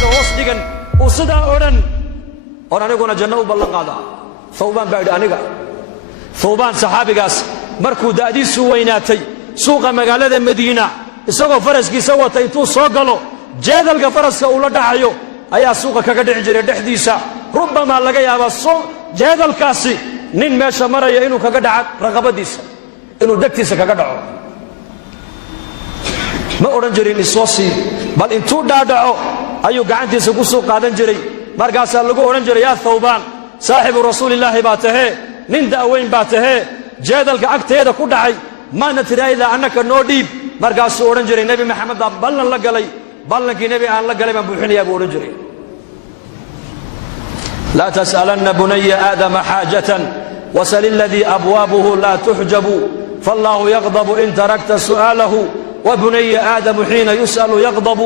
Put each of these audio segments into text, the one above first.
عقد وصدقا وصدا أورن أنا نقول جنة وبلغادا ثوبان بعد أنيقا ثوبان صحابي قاس مركو دادي سويناتي سوق مقالة المدينة سوق فرسكي سوى تيتو سوقلو جادل فرسك أولا دعيو أيا سوق كقدع جري دحديسا ربما لقى يا بسوق جادل كاسي نين ماشى مرة إنه كقدع رغبة ديسا إنه دكتيسا كقدعو ما أورنجري نسوسي بل إن تو دادعو أيو قاعد يسقو سوق قادن جري مرقاس لقو أورنجري يا ثوبان صاحب رسول الله باته نين داوين باته جادل كأكت هذا كدعي ما نترى إذا أنك نوديب مرقاس أورنجري نبي محمد بلن لقلي بلن كي نبي أن لقلي من بوحني يا أورنجري لا تسألن بني آدم حاجة وسل الذي أبوابه لا تحجب فالله يغضب إن تركت سؤاله وبني آدم حين يسأل يغضب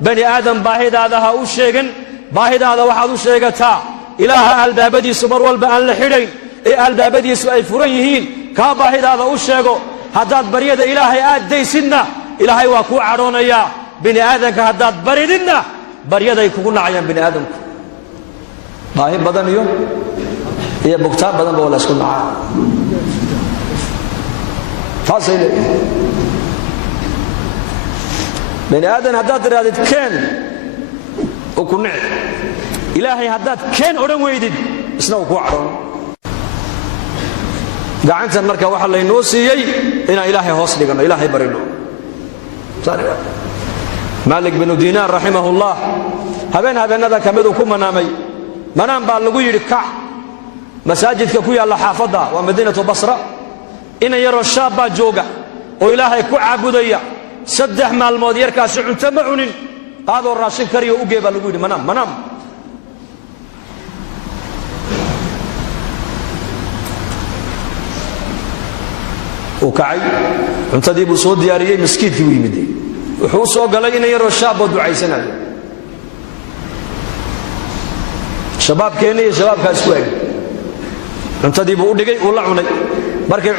بني آدم باهد هذا هؤشيغن باهد هذا واحد شيغتا إله البابدي سمر والبان لحرين البابدي سؤال فريهين كا باهد هذا أشيغو هداد بريد إلهي آدي سنة إلهي واكو عرونيا بني آدم كهداد بريدنا بريد يكون عيان بني آدم باهد بدن يوم هي بكتاب بدن بولا اسكن معاه فاصل بني آدم هداد رادت كان وكن إلهي هداد كان أورن ويدد اسنو كو عرون gacantan marka waxa la inoo siiyay ina ilaahay hoos dhigano ilaahay barino Malik bin Dinar rahimahullah habeenada kamid ku manaamay manaan baa lagu yiri ka masaajidka ku yaala xaafada waa Madiinatu Basra ina yaro shaaba jooga oo ilaahay ku caabudaya saddex maalmood yarkaas cunto ma cunin qaado raashin kariyo u geeba lagu yiri manaam وكعي عمتدي بو سو دياريي مسكيدكي و يميدي وحو سو غلاي ان يرو شاب دعيسنا شباب كيني شباب كاسوي عمتدي بو دغاي او لا cunay markay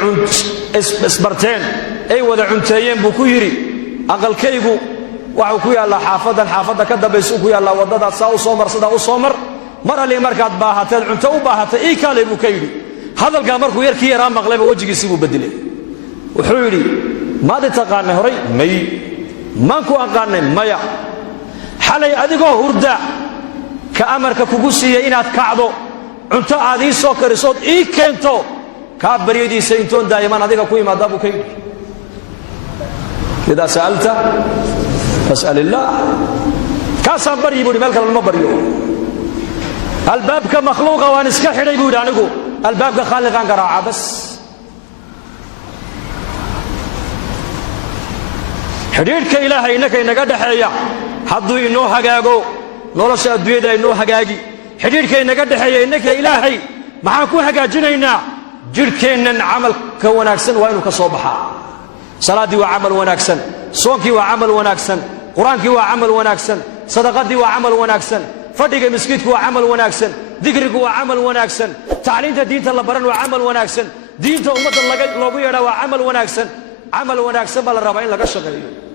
isbarteen ay wada cunteeyeen buu ku yiri aqalkaygu waxa ku yaala xaafada ka dambayso ku yaala wadada saa u soo marsada u soo mar ali markaad baahateen cunto u baahatay ii kale buu ka yiri hadalka markuu yarkii yaraa maqlayba wajigiisa buu bedelay wuxuu yiri maad taqaanay horay may man ku aqaanay maya xalay adigoo hurda ka amarka kugu siiyay inaad kacdo cunto aad ii soo kariso ii keento ka bariyadiisa intoon daayiman adiga ku imaada buu kay ida saalta fas'alillah ka sabari buu meel kale ma bariyo albaabka makhluuqa waan iska xidhay buu anigu albaabka khaliqan garaaca bas xiriirka ilaahay inaka inaga dhaxeeya hadduu inoo hagaago nolosha adduunyada inoo hagaagi xiriirka inaga dhaxeeya inaka ilaahay maxaan ku hagaajinaynaa jirkeennan camalka wanaagsan waa inuu ka soo baxaa salaadii waa camal wanaagsan soonkii waa camal wanaagsan quraankii waa camal wanaagsan sadaqadii waa camal wanaagsan fadhiga miskiidku waa camal wanaagsan dikrigu waa camal wanaagsan tacliinta diinta la baran waa camal wanaagsan diinta ummadda loogu yeedhaa waa camal wanaagsan baa la rabaa in laga shaqeeyo